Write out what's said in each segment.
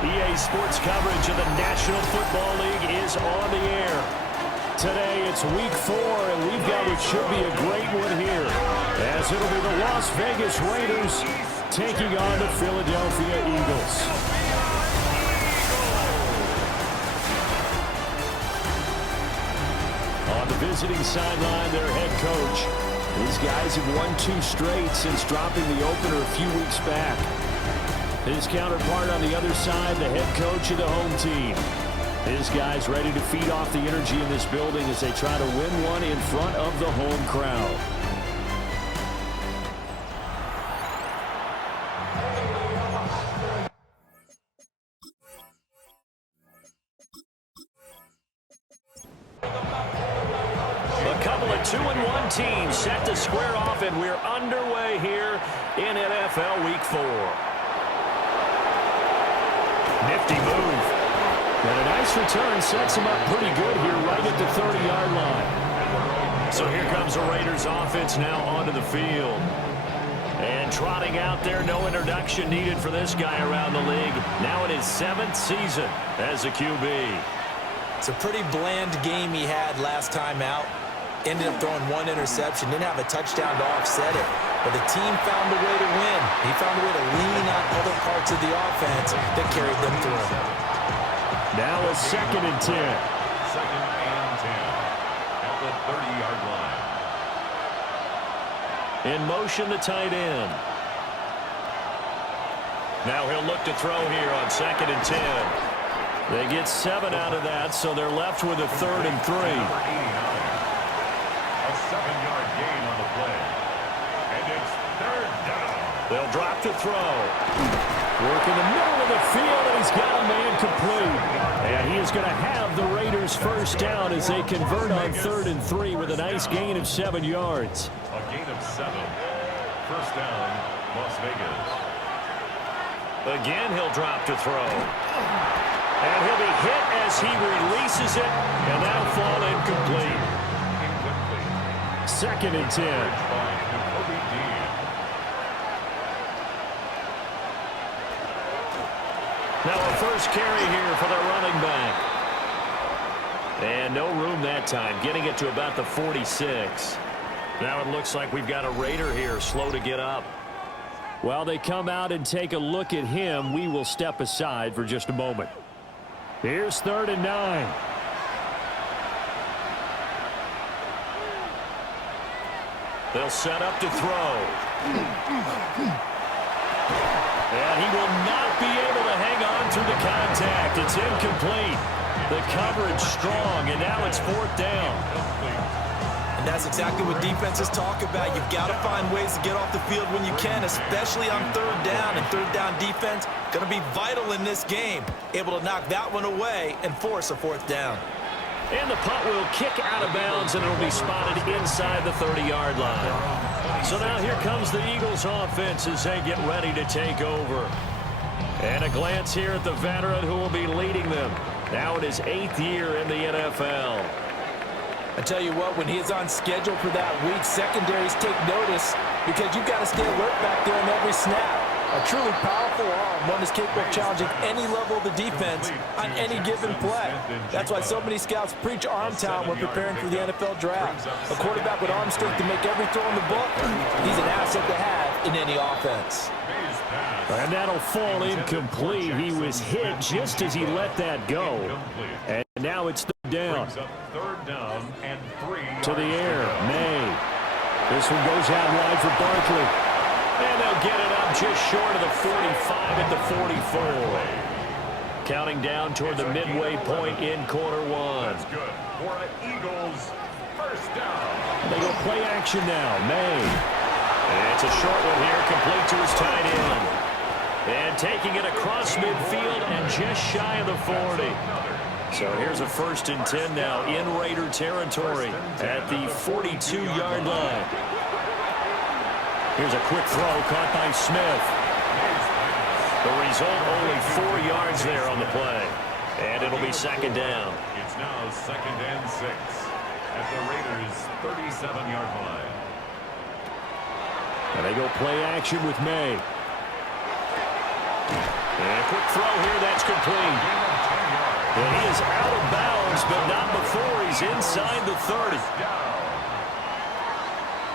EA Sports coverage of the National Football League is on the air. Today it's week 4, and we've got what should be a great one here, as it'll be the Las Vegas Raiders taking on the Philadelphia Eagles. On the visiting sideline, their head coach. These guys have won 2 straight since dropping the opener a few weeks back. His counterpart on the other side, the head coach of the home team. His guys ready to feed off the energy in this building as they try to win one in front of the home crowd. A couple of 2-1 teams set to square off, and we're underway here in NFL Week 4. Nifty move. And a nice return sets him up pretty good here right at the 30-yard line. So here comes the Raiders offense now onto the field. And trotting out there, no introduction needed for this guy around the league. Now in his 7th season as a QB. It's a pretty bland game he had last time out. Ended up throwing 1 interception. Didn't have a touchdown to offset it. But the team found a way to win. He found a way to lean on other parts of the offense that carried them through. Now a 2nd and 10. 2nd and 10 at the 30-yard line. In motion, the tight end. Now he'll look to throw here on 2nd and 10. They get 7 out of that, so they're left with a 3rd and 3. A 7-yard gain on the play. And it's 3rd down. They'll drop to throw. Work in the middle of the field, and he's got a man complete. And he is going to have the Raiders first down as they convert on 3rd and 3 with a nice gain of 7 yards. A gain of 7. First down, Las Vegas. Again, he'll drop to throw. And he'll be hit as he releases it, and that'll fall incomplete. 2nd and 10. Now a first carry here for the running back. And no room that time, getting it to about the 46. Now it looks like we've got a Raider here, slow to get up. While they come out and take a look at him, we will step aside for just a moment. Here's 3rd and 9. They'll set up to throw. And he will not be able to hang on through the contact. It's incomplete. The coverage strong, and now it's 4th down. And that's exactly what defenses talk about. You've got to find ways to get off the field when you can, especially on 3rd down. And 3rd down defense going to be vital in this game. Able to knock that one away and force a 4th down. And the punt will kick out of bounds, and it'll be spotted inside the 30-yard line. So now here comes the Eagles offense as they get ready to take over. And a glance here at the veteran who will be leading them. Now in his 8th year in the NFL. I tell you what, when he is on schedule for that week, secondaries take notice because you've got to stay alert back there in every snap. A truly powerful arm, one is capable of challenging any level of the defense on any given play. That's why so many scouts preach arm talent when preparing for the NFL draft. A quarterback with arm strength to make every throw in the book, he's an asset to have in any offense. And that'll fall incomplete. He was hit just as he let that go. And now it's 3rd down. 3rd down and 3. To the air, May. This one goes out wide for Barkley. And they'll get it up just short of the 45 at the 44. Counting down toward the midway point in quarter 1. That's good for the Eagles. First down. They go play action now. May. And it's a short one here, complete to his tight end. And taking it across midfield and just shy of the 40. So here's a 1st and 10 now in Raider territory at the 42-yard line. Here's a quick throw caught by Smith. The result, only 4 yards there on the play. And it'll be 2nd down. It's now 2nd and 6 at the Raiders' 37-yard line. And they go play action with May. And a quick throw here, that's complete. And he is out of bounds, but not before he's inside the 30.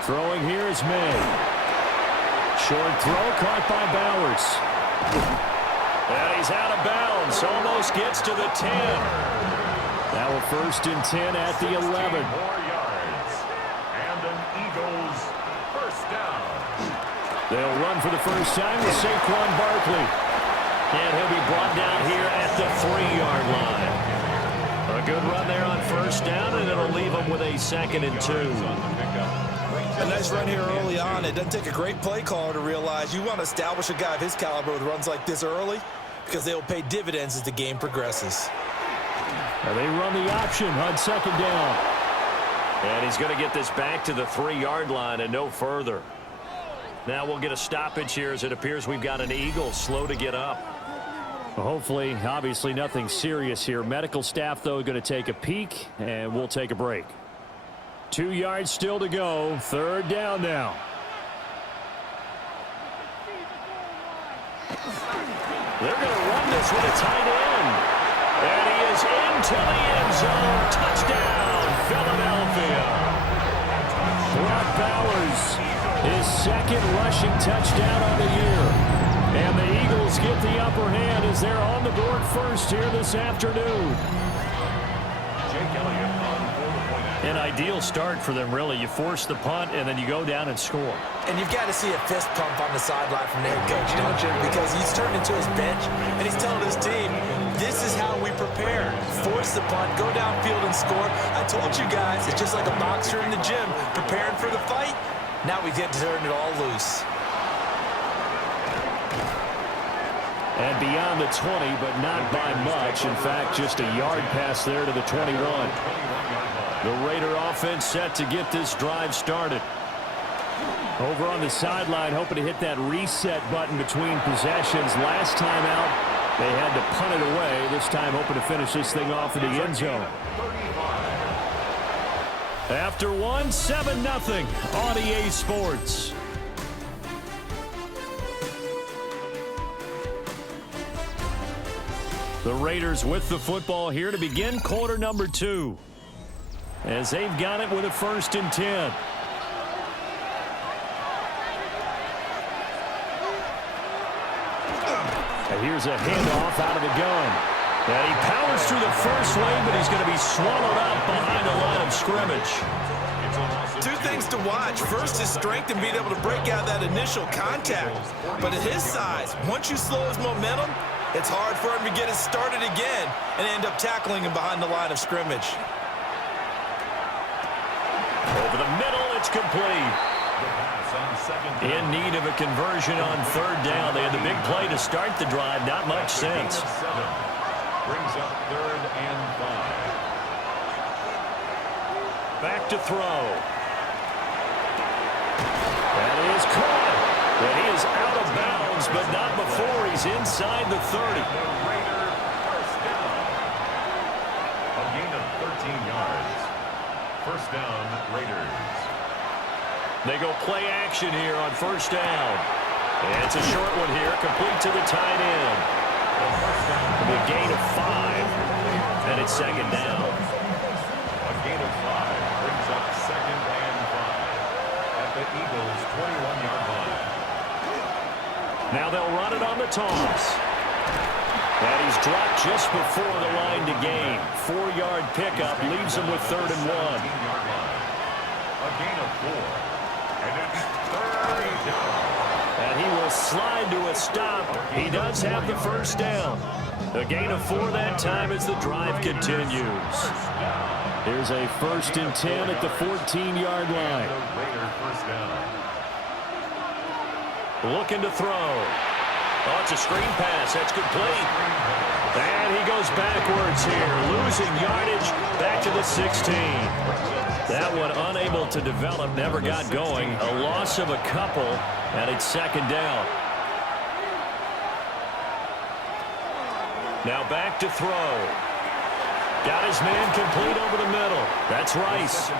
Throwing here is May. Short throw caught by Bowers. And he's out of bounds. Almost gets to the 10. Now a 1st and 10 at the 11. More yards. And an Eagles first down. They'll run for the first time with Saquon Barkley. And he'll be brought down here at the 3-yard line. A good run there on first down, and it'll leave him with a 2nd and 2. A nice run here early on. It doesn't take a great play caller to realize you want to establish a guy of his caliber with runs like this early because they will pay dividends as the game progresses. And they run the option on 2nd down. And he's going to get this back to the 3-yard line and no further. Now we'll get a stoppage here as it appears we've got an Eagle slow to get up. Well, hopefully, obviously nothing serious here. Medical staff, though, going to take a peek, and we'll take a break. 2 yards still to go. 3rd down now. They're going to run this with a tight end. And he is into the end zone. Touchdown, Philadelphia. Brock Bowers, his 2nd rushing touchdown on the year. And the Eagles get the upper hand as they're on the board first here this afternoon. An ideal start for them, really. You force the punt, and then you go down and score. And you've got to see a fist pump on the sideline from the head coach, don't you? Because he's turned into his bench, and he's telling his team, this is how we prepare. Force the punt, go downfield and score. I told you guys, it's just like a boxer in the gym, preparing for the fight. Now we get to turn it all loose. And beyond the 20, but not by much. In fact, just a yard pass there to the 21. The Raider offense set to get this drive started. Over on the sideline, hoping to hit that reset button between possessions. Last time out, they had to punt it away. This time, hoping to finish this thing off in the end zone. After one, 7-0 on EA Sports. The Raiders with the football here to begin quarter number 2. As they've got it with a 1st and 10. And here's a handoff out of the gun. And he powers through the first lane, but he's going to be swallowed up behind the line of scrimmage. 2 things to watch. First, his strength and being able to break out that initial contact. But at his size, once you slow his momentum, it's hard for him to get it started again and end up tackling him behind the line of scrimmage. Over the middle, it's complete. In need of a conversion on 3rd down. They had the big play to start the drive. Not much sense. Brings up 3rd and 5. Back to throw. That is caught. And he is out of bounds, but not before he's inside the 30. Raider first down. A gain of 13 yards. First down, Raiders. They go play action here on 1st down. And it's a short one here, complete to the tight end. The gain of 5. And it's 2nd down. A gain of 5 brings up 2nd and 5 at the Eagles' 21-yard line. Now they'll run it on the toss. And he's dropped just before the line to gain. 4-yard pickup leaves him with 3rd and 1. A gain of 4. And it's 3rd down. And he will slide to a stop. He does have the 1st down. A gain of 4 that time as the drive continues. Here's a 1st and 10 at the 14-yard line. Raider first down. Looking to throw. Oh, it's a screen pass. That's complete. And he goes backwards here, losing yardage back to the 16. That one unable to develop, never got going. A loss of a couple, and it's 2nd down. Now back to throw. Got his man complete over the middle. That's Rice.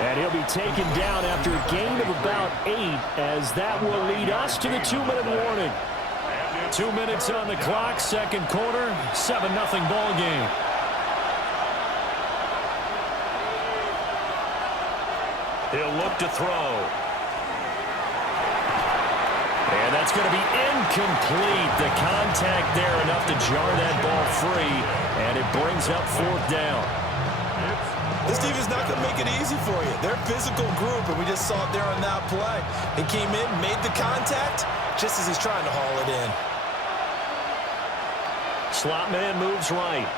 And he'll be taken down after a gain of about 8, as that will lead us to the 2-minute warning. 2 minutes on the clock, second quarter, 7-0 ball game. He'll look to throw. And that's going to be incomplete. The contact there enough to jar that ball free, and it brings up fourth down. This defense is not going to make it easy for you. They're a physical group, and we just saw it there on that play. He came in, made the contact, just as he's trying to haul it in. Slot man moves right.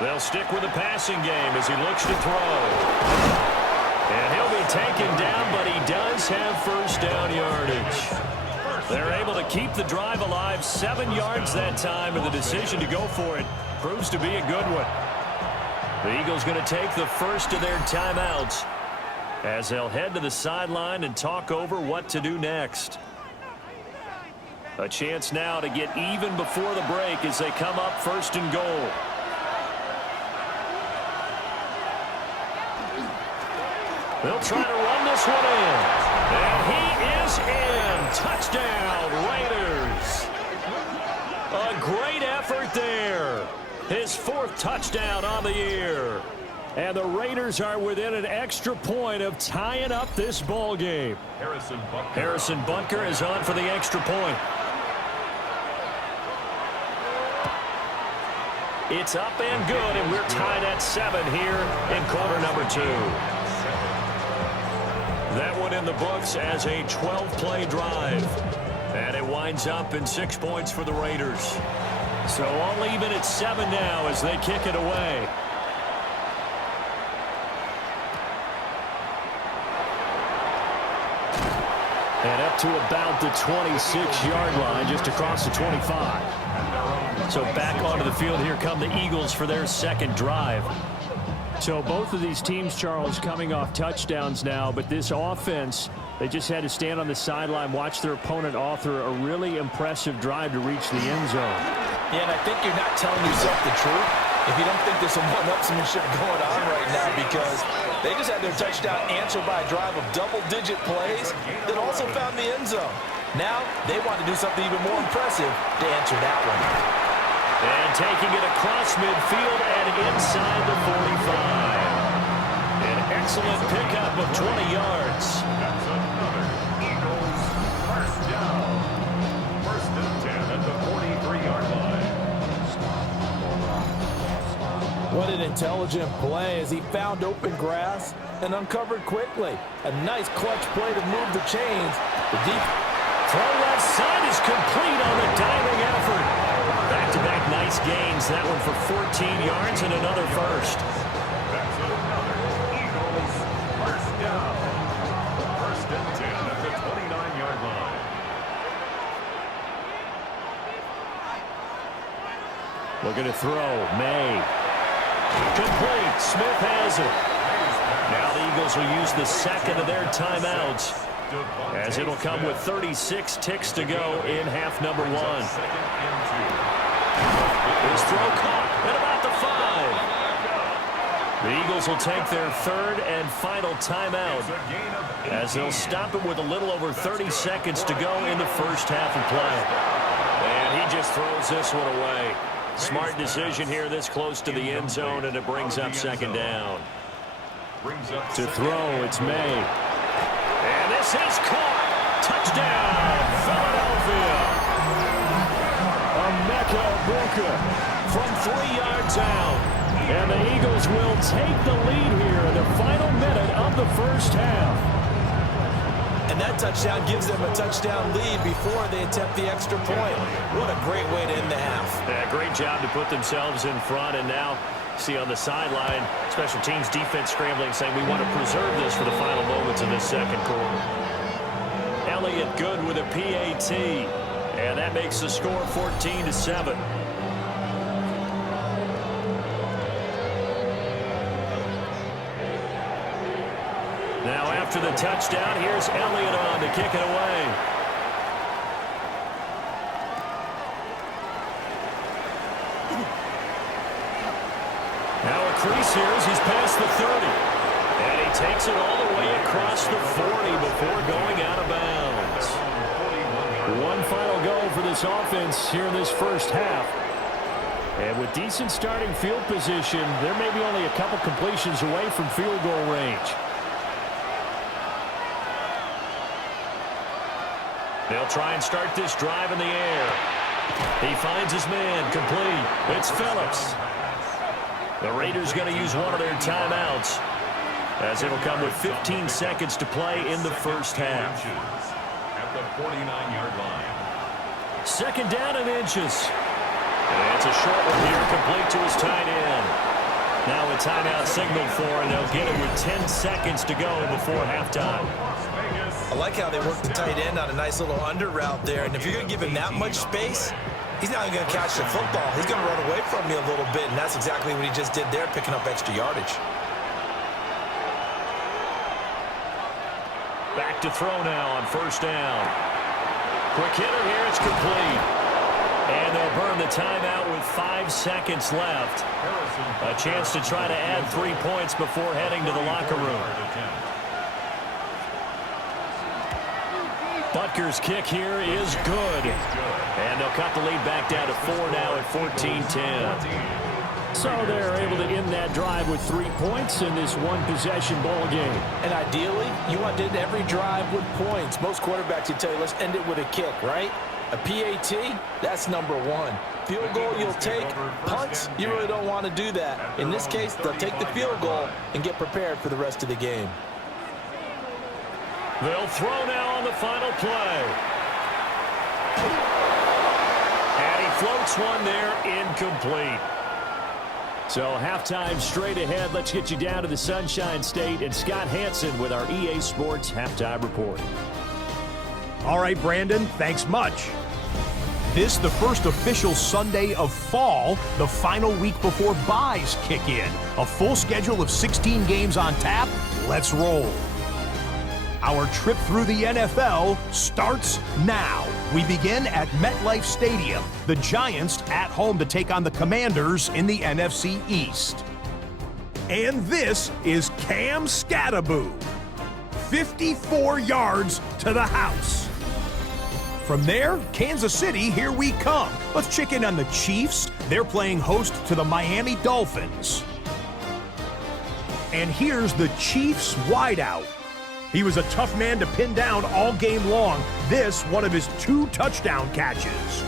They'll stick with the passing game as he looks to throw. And he'll be taken down, but he does have first down yardage. They're able to keep the drive alive, 7 yards that time, and the decision to go for it proves to be a good one. The Eagles going to take the first of their timeouts as they'll head to the sideline and talk over what to do next. A chance now to get even before the break as they come up first and goal. They'll try to run this one in. And he is in. Touchdown, Raiders. A great effort there. His 4th touchdown on the year. And the Raiders are within an extra point of tying up this ball game. Harrison Butker is on for the extra point. It's up and good, and we're tied at 7 here in quarter number 2. That one in the books as a 12-play drive. And it winds up in 6 points for the Raiders. So all even at 7 now as they kick it away. And up to about the 26-yard line, just across the 25. So back onto the field, here come the Eagles for their second drive. So both of these teams, Charles, coming off touchdowns now, but this offense, they just had to stand on the sideline, watch their opponent author a really impressive drive to reach the end zone. Yeah, and I think you're not telling yourself the truth if you don't think there's some one-upsmanship going on right now, because they just had their touchdown answered by a drive of double-digit plays that also found the end zone. Now they want to do something even more impressive to answer that one. And taking it across midfield and inside the 45. An excellent pickup of 20 yards. That's another Eagles first down. 1st and 10 at the 43-yard line. What an intelligent play as he found open grass and uncovered quickly. A nice clutch play to move the chains. The deep throw left side is complete on the diving effort. Back-to-back nice gains. That one for 14 yards and another first. That's another Eagles first down. 1st and 10 at the 29-yard line. Looking to throw. May. Complete. Smith has it. Now the Eagles will use the second of their timeouts, as it'll come with 36 ticks to go in half number 1. His throw caught at about the 5. The Eagles will take their 3rd and final timeout, as they'll stop it with a little over 30 seconds to go in the first half of play. And he just throws this one away. Smart decision here this close to the end zone, and it brings up 2nd down. To throw, it's May. And this is caught. Touchdown, Philadelphia. Emeka Egbuka from 3 yards out. And the Eagles will take the lead here in the final minute of the first half. And that touchdown gives them a touchdown lead before they attempt the extra point. What a great way to end the half. Yeah, great job to put themselves in front, and now see on the sideline, special teams defense scrambling, saying we want to preserve this for the final moments of this second quarter. Elliott good with a PAT, and that makes the score 14-7. Now after the touchdown, here's Elliott on to kick it away. Now a crease here as he's past the 30. And he takes it all the way across the 40 before going out of bounds. One final go for this offense here in this first half. And with decent starting field position, they're maybe only a couple completions away from field goal range. They'll try and start this drive in the air. He finds his man, complete. It's Phillips. The Raiders going to use one of their timeouts, as it'll come with 15 seconds to play in the first half. At the 49-yard line. Second down and inches. And it's a short one here, complete to his tight end. Now a timeout signaled for, and they'll get it with 10 seconds to go before halftime. I like how they work the tight end on a nice little under route there. And if you're going to give him that much space, he's not going to catch the football. He's going to run away from me a little bit, and that's exactly what he just did there, picking up extra yardage. Back to throw now on first down. Quick hitter here, it's complete. And they'll burn the timeout with 5 seconds left. A chance to try to add 3 points before heading to the locker room. Butker's kick here is good. And they'll cut the lead back down to 4 now at 14-10. So they're able to end that drive with 3 points in this one-possession ball game. And ideally, you want to end every drive with points. Most quarterbacks would tell you, let's end it with a kick, right? A PAT, that's number one. Field goal you'll take. Punts, you really don't want to do that. In this case, they'll take the field goal and get prepared for the rest of the game. They'll throw now on the final play. And he floats one there, incomplete. So halftime straight ahead. Let's get you down to the Sunshine State and Scott Hansen with our EA Sports Halftime Report. All right, Brandon, thanks much. This the first official Sunday of fall, the final week before byes kick in. A full schedule of 16 games on tap. Let's roll. Our trip through the NFL starts now. We begin at MetLife Stadium. The Giants at home to take on the Commanders in the NFC East. And this is Cam Scattaboo. 54 yards to the house. From there, Kansas City, here we come. Let's check in on the Chiefs. They're playing host to the Miami Dolphins. And here's the Chiefs wideout. He was a tough man to pin down all game long. This, one of his 2 touchdown catches.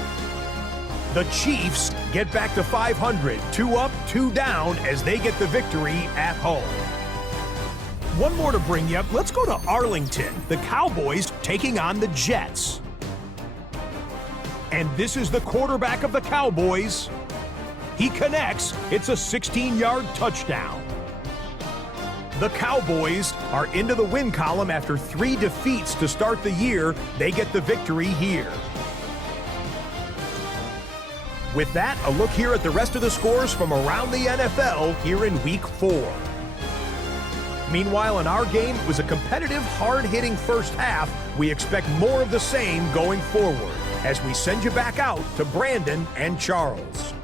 The Chiefs get back to 500, 2 up, 2 down as they get the victory at home. One more to bring you up. Let's go to Arlington. The Cowboys taking on the Jets. And this is the quarterback of the Cowboys. He connects. It's a 16-yard touchdown. The Cowboys are into the win column after 3 defeats to start the year. They get the victory here. With that, a look here at the rest of the scores from around the NFL here in Week 4. Meanwhile, in our game, it was a competitive, hard-hitting first half. We expect more of the same going forward as we send you back out to Brandon and Charles.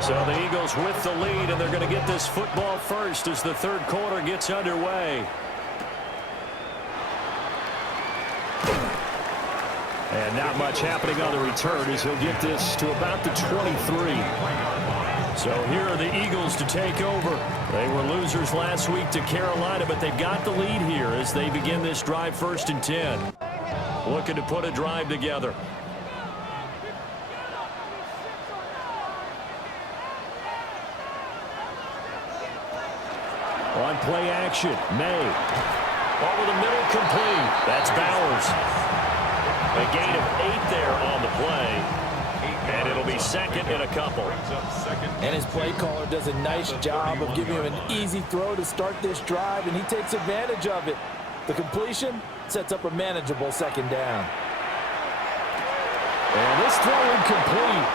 So the Eagles with the lead, and they're going to get this football first as the third quarter gets underway. And not much happening on the return as he'll get this to about the 23. So here are the Eagles to take over. They were losers last week to Carolina, but they've got the lead here as they begin this drive 1st and 10. Looking to put a drive together. On play action, May. Over the middle, complete. That's Bowers. A gain of 8 there on the play. And it'll be second and a couple. And his play caller does a nice job of giving him an easy throw to start this drive, and he takes advantage of it. The completion sets up a manageable second down. And this throw incomplete.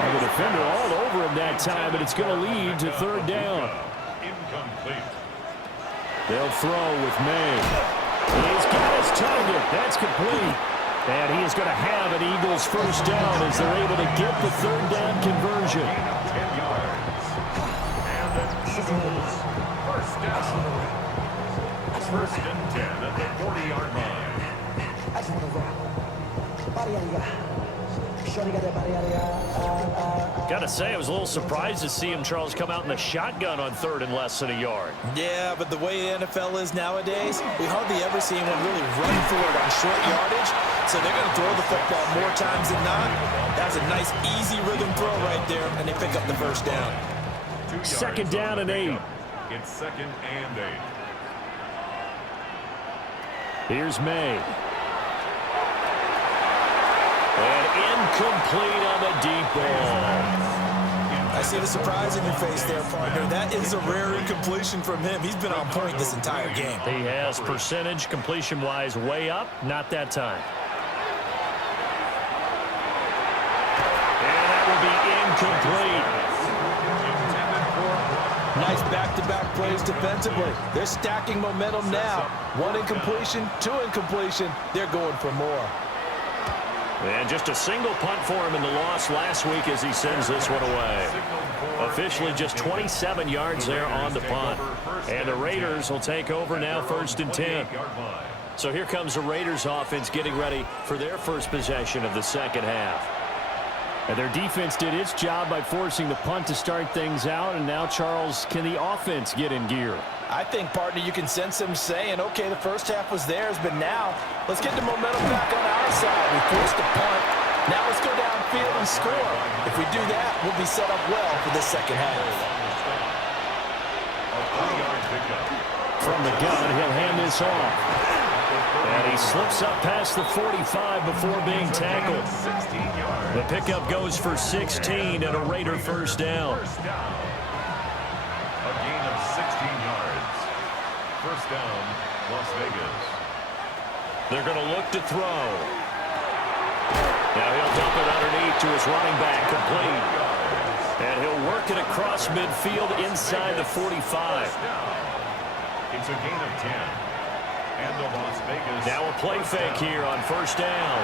And the defender all over him that time, but it's going to lead to 3rd down. Incomplete. They'll throw with May. He's got his target. That's complete. And he is going to have an Eagles first down as they're able to get the third down conversion. 10 yards. And the Eagles first down. First and 10 at the 40-yard line. Got to say, I was a little surprised to see him, Charles, come out in the shotgun on third and less than a yard. Yeah, but the way the NFL is nowadays, we hardly ever see anyone really run for it on short yardage. So they're going to throw the football more times than not. That's a nice, easy rhythm throw right there, and they pick up the first down. 2 yards Second down and 8. It's second and 8. Here's May. And incomplete on the deep ball. I see the surprise in your face there, partner. That is a rare incompletion from him. He's been on point this entire game. He has percentage completion-wise way up. Not that time. And that will be incomplete. Nice back-to-back plays defensively. They're stacking momentum now. 1 incompletion, 2 incompletion. They're going for more. And just a single punt for him in the loss last week as he sends this one away. Officially just 27 yards there on the punt. And the Raiders will take over now first and 10. So here comes the Raiders offense getting ready for their first possession of the second half. And their defense did its job by forcing the punt to start things out. And now, Charles, can the offense get in gear? I think, partner, you can sense them saying, okay, the first half was theirs, but now let's get the momentum back on our side. We forced the punt. Now let's go downfield and score. If we do that, we'll be set up well for the second half. From the gun, he'll hand this off. And he slips up past the 45 before being tackled. The pickup goes for 16 and a Raider first down. A gain of 16 yards. First down, Las Vegas. They're going to look to throw. Now he'll dump it underneath to his running back, complete. And he'll work it across midfield inside the 45. It's a gain of 10. And the Las Vegas. Now a play fake here on first down.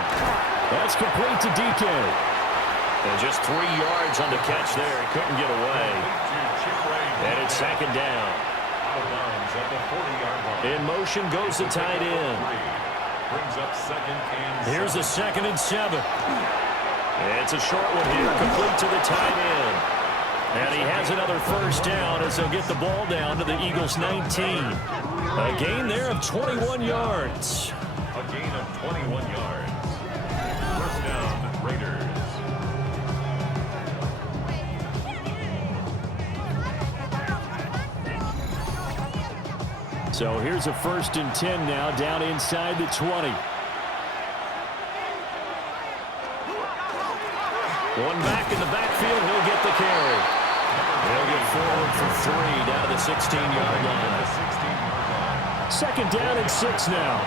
That's complete to DK. And just 3 yards on the catch there. He couldn't get away. And it's second down. Out of bounds at the 40-yard line. In motion goes the tight end. Brings up second and Here's a 2nd and 7. It's a short one here, complete to the tight end. And he has another first down as they'll get the ball down to the Eagles' 19. A gain there of 21 yards. a gain of 21 yards. First down, Raiders. So here's a 1st and 10 now, down inside the 20. One back in the backfield, he'll get the carry. He'll get forward for 3 down to the 16-yard line. 2nd down and 6 now.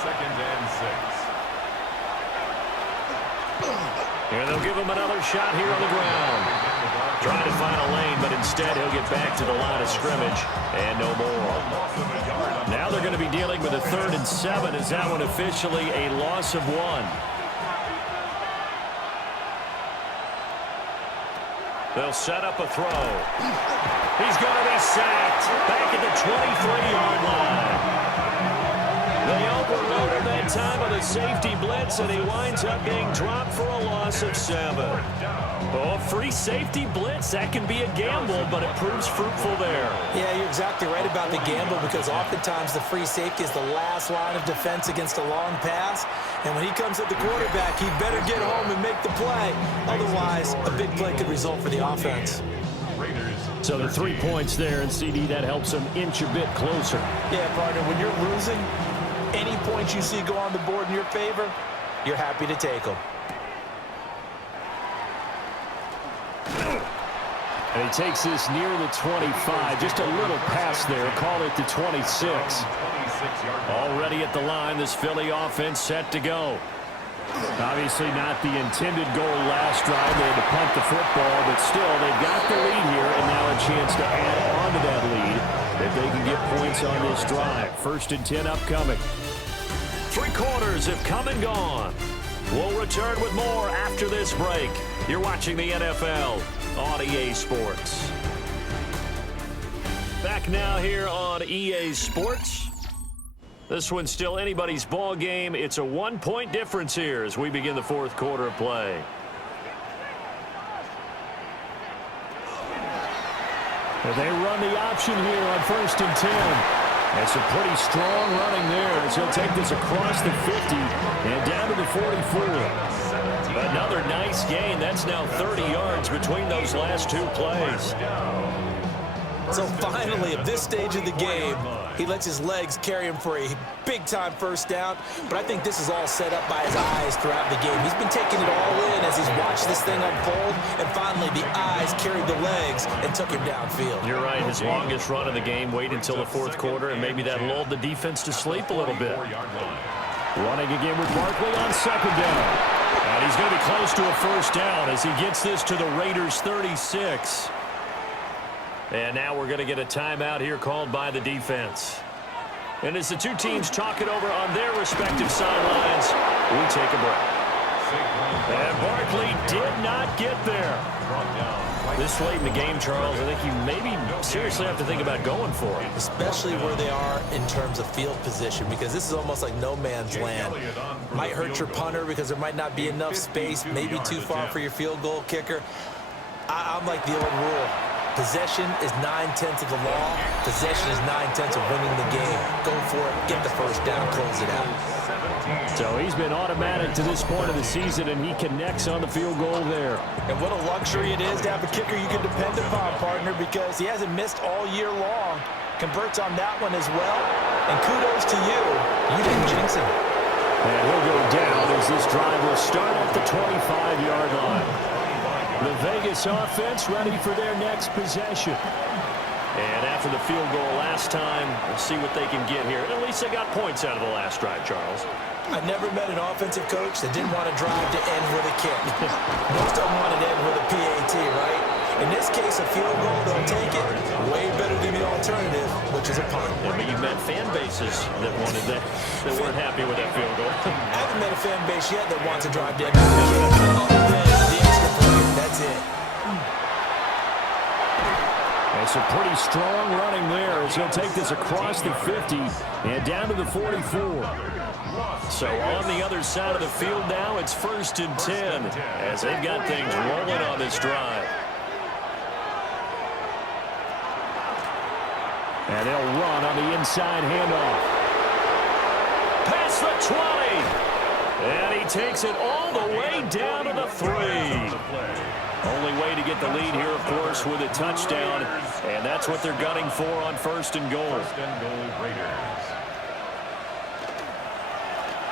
2nd and 6. And they'll give him another shot here on the ground. Trying to find a lane, but instead he'll get back to the line of scrimmage and no more. Now they're going to be dealing with a 3rd and 7. Is that one officially a loss of 1? They'll set up a throw. He's going to be sacked back at the 23-yard line. They overrode him that time with a safety blitz, and he winds up being dropped for a loss of 7. Oh, free safety blitz, that can be a gamble, but it proves fruitful there. Yeah, you're exactly right about the gamble, because oftentimes the free safety is the last line of defense against a long pass. And when he comes at the quarterback, he better get home and make the play. Otherwise, a big play could result for the offense. So the 3 points there, and CD, that helps him inch a bit closer. Yeah, partner, when you're losing, any points you see go on the board in your favor, you're happy to take them. And he takes this near the 25. Just a little pass there. Call it the 26. Already at the line, this Philly offense set to go. Obviously not the intended goal last drive. They had to punt the football, but still, they've got the lead here, and now a chance to add on to that lead if they can get points on this drive. 1st and 10 upcoming. Three quarters have come and gone. We'll return with more after this break. You're watching the NFL on EA Sports. Back now here on EA Sports. This one's still anybody's ball game. It's a 1-point difference here as we begin the fourth quarter of play. Well, they run the option here on 1st and 10. That's a pretty strong running there as he'll take this across the 50 and down to the 44. Another nice gain. That's now 30 yards between those last two plays. So finally, at this stage of the game, he lets his legs carry him for a big-time first down. But I think this is all set up by his eyes throughout the game. He's been taking it all in as he's watched this thing unfold. And finally, the eyes carried the legs and took him downfield. You're right. His longest run of the game waited until the fourth quarter, and maybe that lulled the defense to sleep a little bit. Running again with Barkley on 2nd down. And he's going to be close to a first down as he gets this to the Raiders' 36. And now we're going to get a timeout here called by the defense. And as the two teams talk it over on their respective sidelines, we take a break. And Barkley did not get there. This late in the game, Charles, I think you maybe seriously have to think about going for it. Especially where they are in terms of field position, because this is almost like no man's land. Might hurt your punter because there might not be enough space, maybe too far for your field goal kicker. I'm like the old rule. Possession is 9/10 of the law. Possession is 9/10 of winning the game. Go for it. Get the first down. Close it out. So he's been automatic to this point of the season, and he connects on the field goal there. And what a luxury it is to have a kicker you can depend upon, partner, because he hasn't missed all year long. Converts on that one as well. And kudos to you. You didn't jinx him. And he'll go down as this drive will start at the 25-yard line. The Vegas offense ready for their next possession. And after the field goal last time, we'll see what they can get here. At least they got points out of the last drive, Charles. I never met an offensive coach that didn't want to drive to end with a kick. Most of them want to end with a PAT, right? In this case, a field goal, they'll take it. Way better than the alternative, which is a punt. Yeah, but you've met fan bases that wanted that weren't happy with that field goal. I haven't met a fan base yet that wants to drive to end with a kick. That's it. It's a pretty strong running there as he'll take this across the 50 and down to the 44. So on the other side of the field now, it's 1st and 10 as they've got things rolling on this drive. And they'll run on the inside handoff. Past the 20. And he takes it all the way down to the 3. Only way to get the lead here, of course, with a touchdown. And that's what they're gunning for on 1st and goal.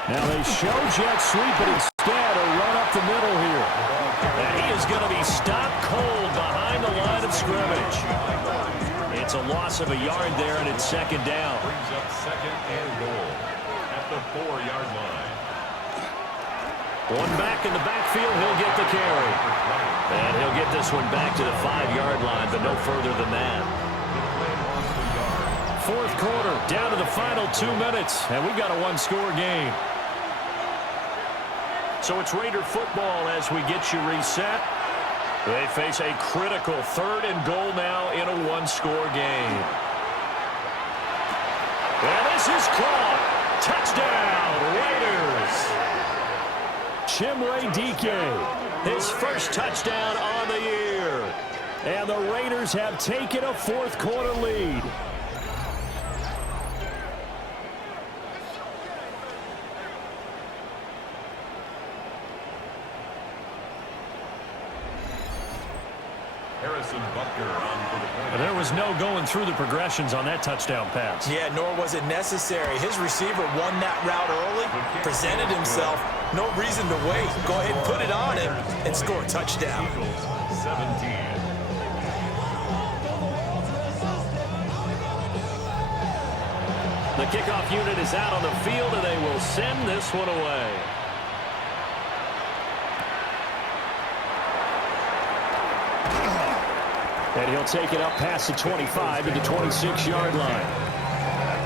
Now they show jet sweep, but instead a run up the middle here. And he is going to be stopped cold behind the line of scrimmage. It's a loss of a yard there, and it's 2nd down. Brings up 2nd and goal at the 4-yard line. One back in the backfield, he'll get the carry. And he'll get this one back to the 5-yard line, but no further than that. Fourth quarter, down to the final 2 minutes, and we've got a one-score game. So it's Raider football as we get you reset. They face a critical 3rd and goal now in a one-score game. And this is caught. Touchdown, Raiders. Chimere Dike, his first touchdown on the year. And the Raiders have taken a fourth quarter lead. There was no going through the progressions on that touchdown pass. Yeah, nor was it necessary. His receiver won that route early, presented himself. No reason to wait. Go ahead and put it on him and score a touchdown. 17. The kickoff unit is out on the field, and they will send this one away. And he'll take it up past the 25 to the 26-yard line.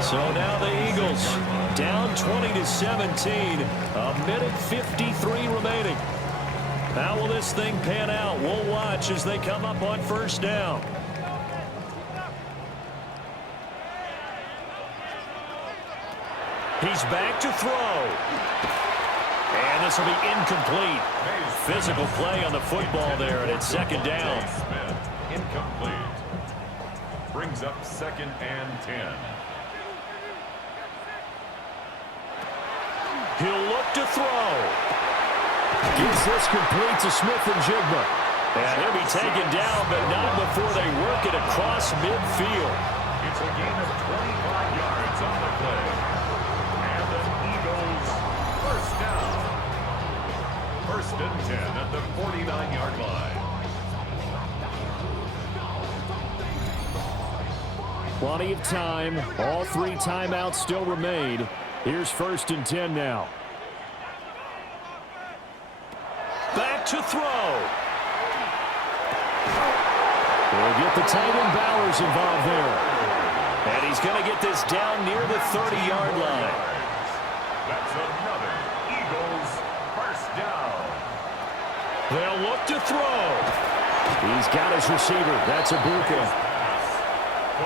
So now the Eagles down 20-17. A minute 53 remaining. How will this thing pan out? We'll watch as they come up on first down. He's back to throw. And this will be incomplete. Physical play on the football there, and it's second down. Incomplete. Brings up 2nd and 10. He'll look to throw. Gets this complete to Smith and Jigba. And he'll be taken down, but not before they work it across midfield. It's a gain of 25 yards on the play. And the Eagles first down. 1st and 10 at the 49-yard line. Plenty of time. All 3 timeouts still remain. Here's 1st and 10 now. Back to throw. We'll get the tight end Bowers involved there. And he's going to get this down near the 30-yard line. That's another Eagles first down. They'll look to throw. He's got his receiver. That's Ibuka.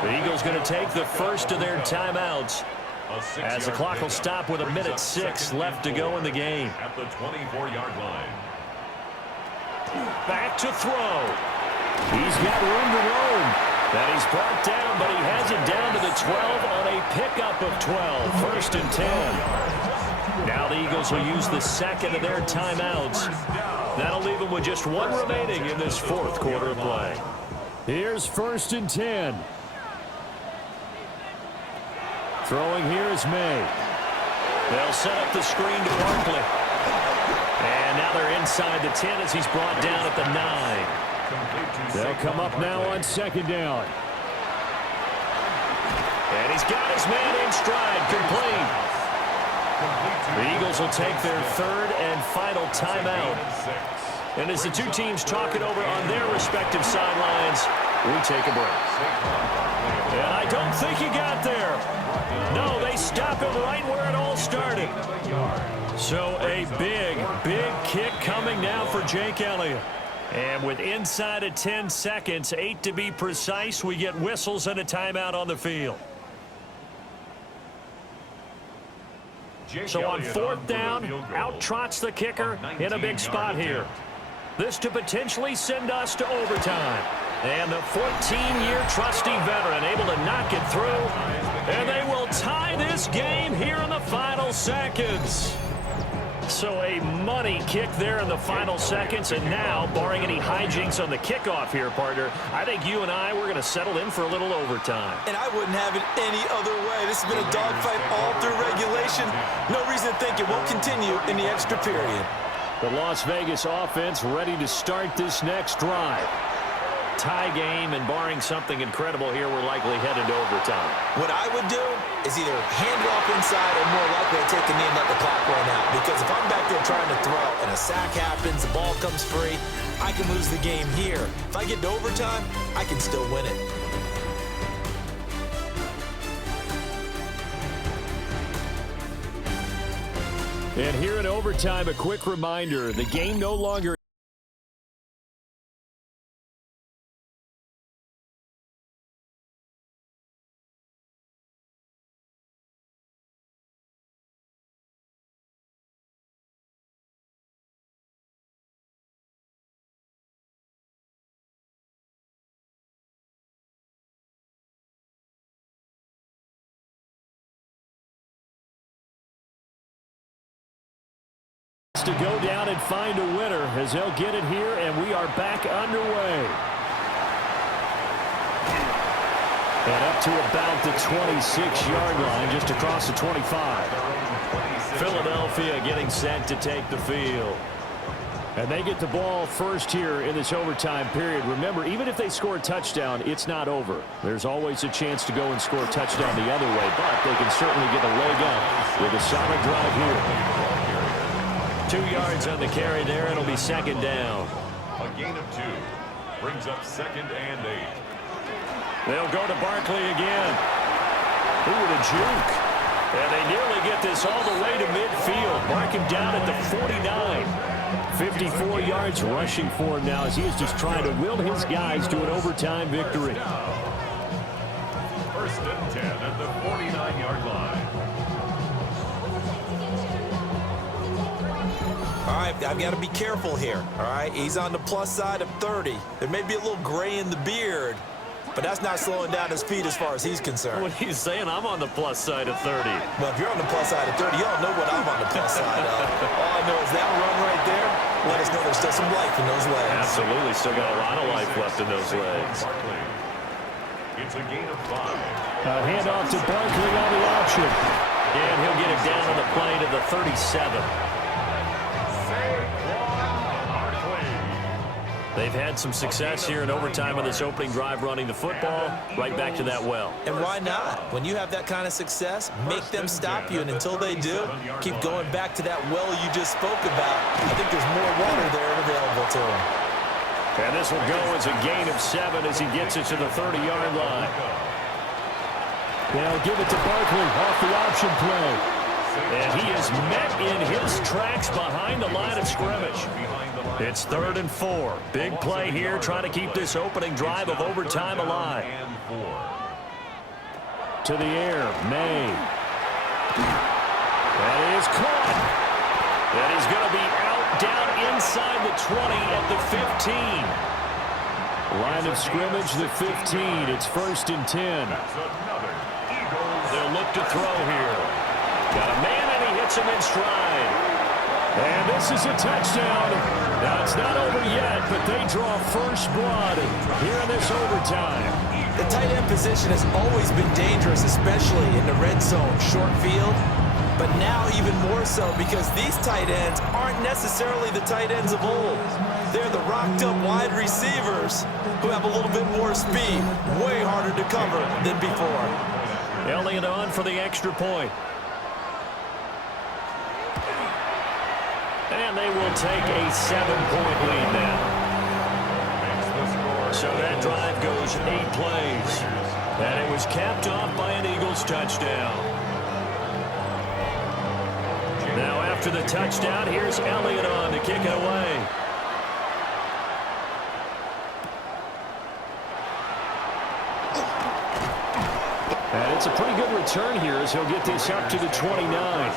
The Eagles going to take the first of their timeouts as the clock will stop with 1:06 left to go in the game. At the 24-yard line. Back to throw. He's got room to roam. And he's brought down, but he has it down to the 12 on a pickup of 12. 1st and 10. Now the Eagles will use the second of their timeouts. That'll leave them with just 1 remaining in this 4th quarter of play. Here's 1st and 10. Throwing here is May. They'll set up the screen to Barkley. And now they're inside the 10 as he's brought down at the 9. They'll come up now on 2nd down. And he's got his man in stride, complete. The Eagles will take their 3rd and final timeout. And as the 2 teams talk it over on their respective sidelines, we take a break. And I don't think he got there. No, they stop him right where it all started. So a big, big kick coming now for Jake Elliott. And with inside of 10 seconds, 8 to be precise, we get whistles and a timeout on the field. So on 4th down, out trots the kicker in a big spot here. This to potentially send us to overtime. And the 14-year trusty veteran able to knock it through. And they will tie this game here in the final seconds. So a money kick there in the final seconds. And now, barring any hijinks on the kickoff here, partner, I think you and I, we're going to settle in for a little overtime. And I wouldn't have it any other way. This has been a dogfight all through regulation. No reason to think it won't continue in the extra period. The Las Vegas offense ready to start this next drive. Tie game, and barring something incredible here, we're likely headed to overtime. What I would do is either hand it off inside or more likely to take a knee and let the clock run out. Because if I'm back there trying to throw and a sack happens, the ball comes free, I can lose the game here. If I get to overtime, I can still win it. And here in overtime, a quick reminder, the game no longer to go down and find a winner as they'll get it here, and we are back underway. And up to about the 26-yard line, just across the 25. Philadelphia getting set to take the field. And they get the ball first here in this overtime period. Remember, even if they score a touchdown, it's not over. There's always a chance to go and score a touchdown the other way, but they can certainly get a leg up with a solid drive here. 2 yards on the carry there. It'll be 2nd down. A gain of 2. Brings up 2nd and 8. They'll go to Barkley again. Ooh, the juke. And they nearly get this all the way to midfield. Mark him down at the 49. 54 yards rushing for him now as he is just trying to will his guys to an overtime victory. First and 10 at the 49-yard line. All right, I've got to be careful here. All right, he's on the plus side of 30. There may be a little gray in the beard, but that's not slowing down his feet as far as he's concerned. What he's saying, I'm on the plus side of 30. Well, if you're on the plus side of 30, y'all know what I'm on the plus side of. All I know is that run right there, let us know there's still some life in those legs. Absolutely, still got a lot of life left in those legs. It's a gain of 5. A handoff to Barkley on the option. And he'll get it down on the play to the 37. They've had some success here in overtime on this opening drive running the football right back to that well. And why not? When you have that kind of success, make them stop you, and until they do, keep going back to that well you just spoke about. I think there's more water there available to them. And this will go as a gain of 7 as he gets it to the 30-yard line. They'll give it to Barkley off the option play. And he is met in his tracks behind the line of scrimmage. It's 3rd and 4. Big play here, trying to keep this opening drive of overtime alive. To the air, May. That is caught. And he's going to be out down inside the 20 at the 15. Line of scrimmage, the 15. It's 1st and 10. They'll look to throw here. Got a man, and he hits him in stride. And this is a touchdown. Now, it's not over yet, but they draw first blood here in this overtime. The tight end position has always been dangerous, especially in the red zone, short field. But now even more so because these tight ends aren't necessarily the tight ends of old. They're the rocked-up wide receivers who have a little bit more speed, way harder to cover than before. Elliott on for the extra point. And they will take a 7-point lead now. So that drive goes 8 plays. And it was capped off by an Eagles touchdown. Now after the touchdown, here's Elliott on to kick it away. And it's a pretty good return here as he'll get this up to the 29.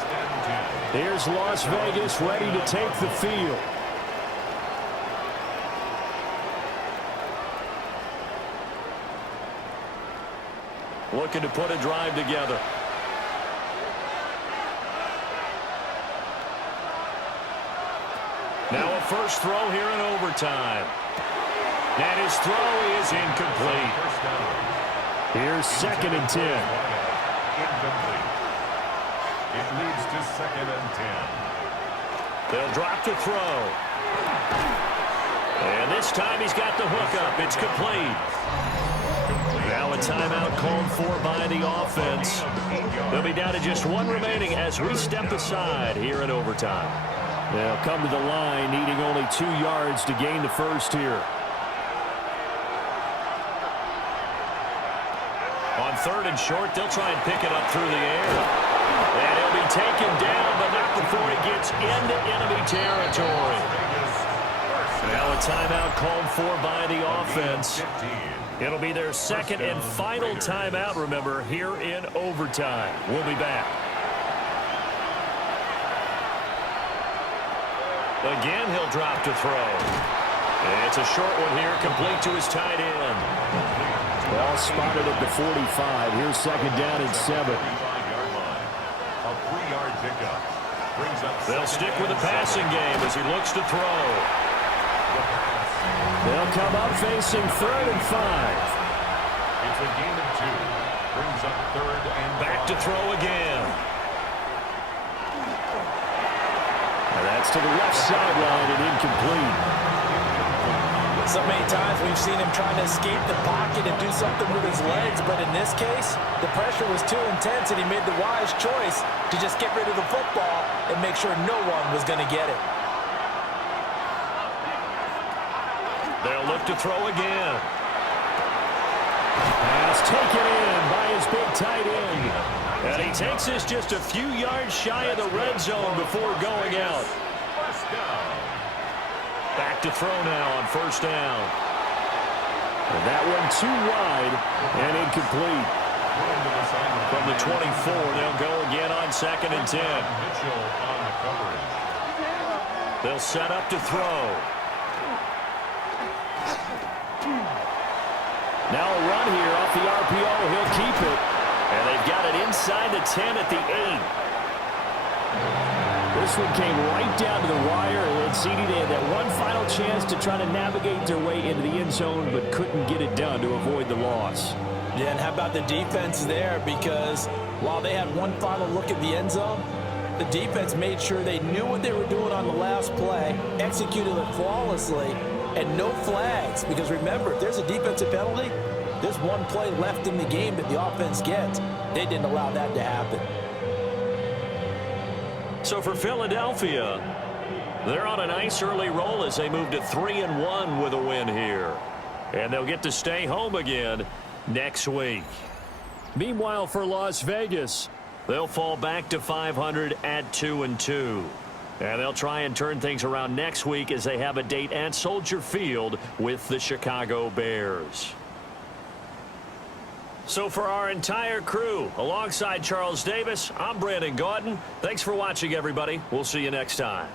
Here's Las Vegas ready to take the field. Looking to put a drive together. Now a first throw here in overtime. And his throw is incomplete. Here's 2nd and 10. Incomplete. It leads to 2nd and 10. They'll drop to throw. And this time he's got the hook up. It's complete. Now a timeout called for by the offense. They'll be down to just 1 remaining as we step aside here in overtime. They'll come to the line needing only 2 yards to gain the first here. On 3rd and short, they'll try and pick it up through the air. And he'll be taken down, but not before he gets into enemy territory. Now a timeout called for by the offense. It'll be their 2nd and final timeout, remember, here in overtime. We'll be back. Again, he'll drop to throw. And it's a short one here, complete to his tight end. Ball spotted at the 45. Here's 2nd down and 7. A 3-yard pickup. Brings up. They'll stick with the passing game as he looks to throw. They'll come up facing 3rd and 5. It's a gain of 2. Brings up 3rd and Back to throw again. And that's to the left sideline and incomplete. So many times we've seen him trying to escape the pocket and do something with his legs, but in this case, the pressure was too intense and he made the wise choice to just get rid of the football and make sure no one was going to get it. They'll look to throw again. Pass taken in by his big tight end. And he takes this just a few yards shy of the red zone before going out. First down. Back to throw now on first down. And that one too wide and incomplete. From the 24, they'll go again on 2nd and 10. Mitchell on the coverage. They'll set up to throw. Now a run here off the RPO. He'll keep it. And they've got it inside the 10 at the 8. This one came right down to the wire, and CD, they had that one final chance to try to navigate their way into the end zone, but couldn't get it done to avoid the loss. Yeah, and how about the defense there? Because while they had one final look at the end zone, the defense made sure they knew what they were doing on the last play, executed it flawlessly, and no flags. Because remember, if there's a defensive penalty, there's one play left in the game that the offense gets. They didn't allow that to happen. So for Philadelphia, they're on a nice early roll as they move to 3-1 with a win here. And they'll get to stay home again next week. Meanwhile, for Las Vegas, they'll fall back to 500 at 2-2. And they'll try and turn things around next week as they have a date at Soldier Field with the Chicago Bears. So for our entire crew, alongside Charles Davis, I'm Brandon Gaudin. Thanks for watching, everybody. We'll see you next time.